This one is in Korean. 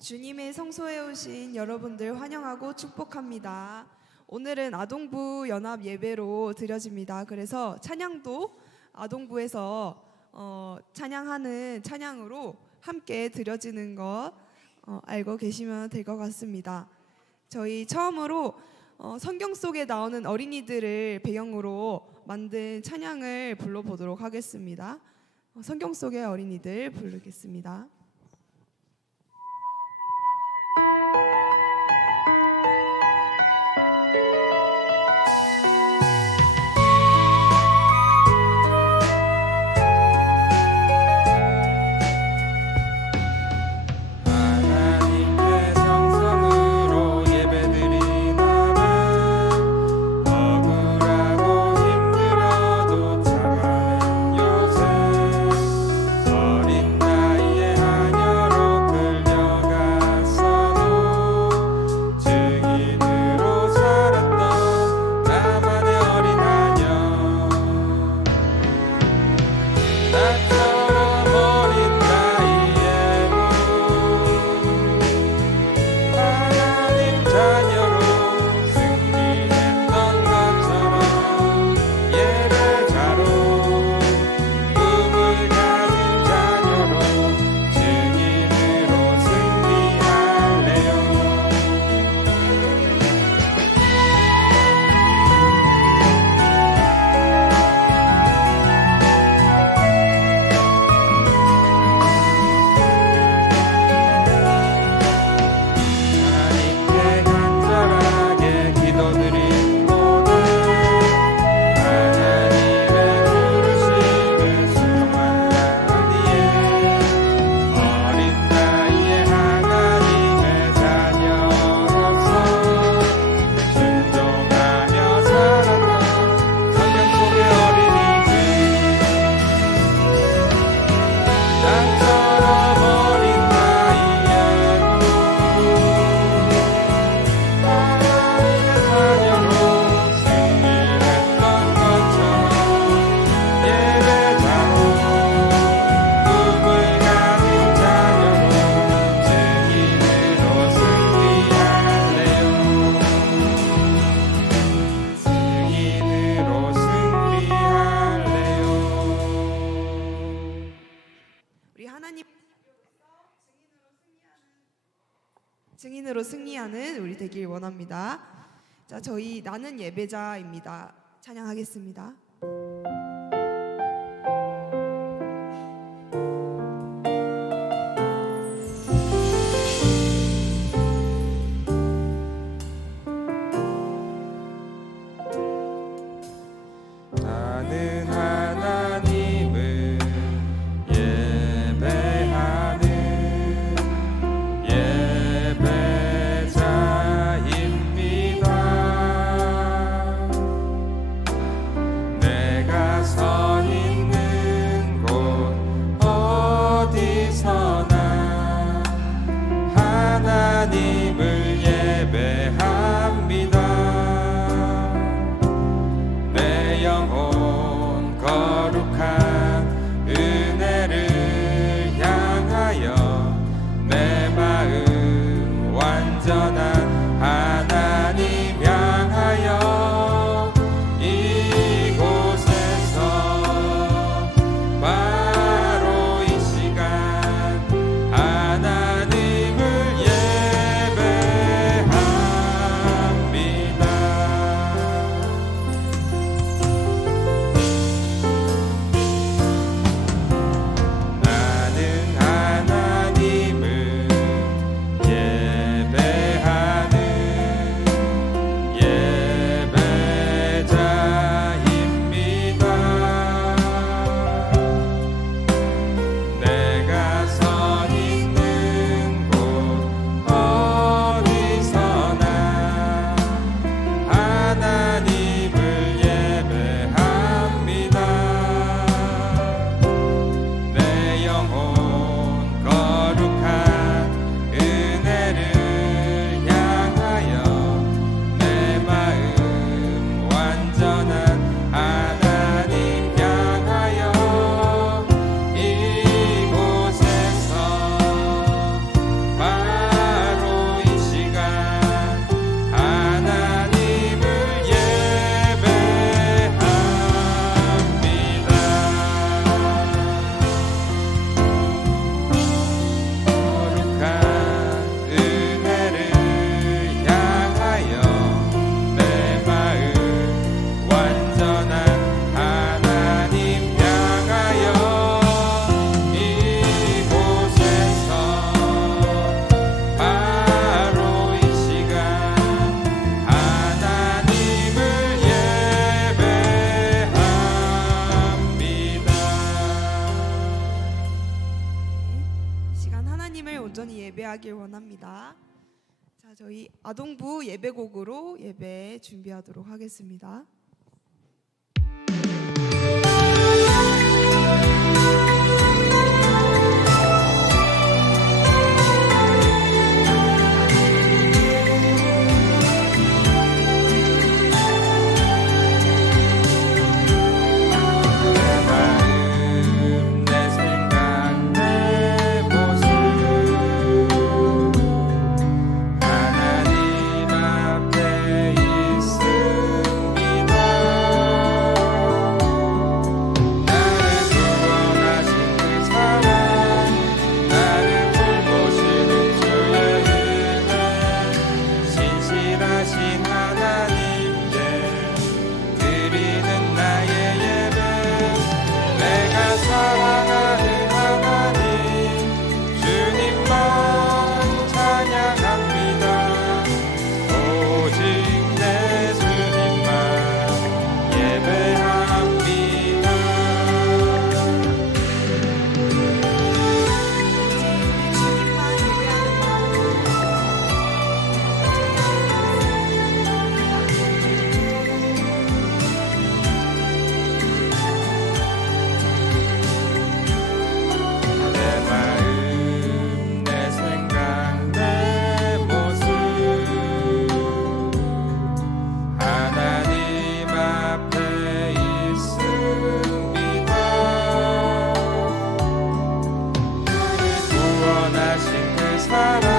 주님의 성소에 오신 여러분들 환영하고 축복합니다. 오늘은 아동부 연합 예배로 드려집니다. 그래서 찬양도 아동부에서 어, 찬양하는 찬양으로 함께 드려지는 거 어, 알고 계시면 될 것 같습니다. 저희 처음으로 어, 성경 속에 나오는 어린이들을 배경으로 만든 찬양을 불러보도록 하겠습니다. 어, 성경 속의 어린이들 부르겠습니다. 승리하는 우리 되길 원합니다. 자, 저희 나는 예배자입니다. 찬양하겠습니다. 예배하길 원합니다. 자, 저희 아동부 예배곡으로 예배 준비하도록 하겠습니다. find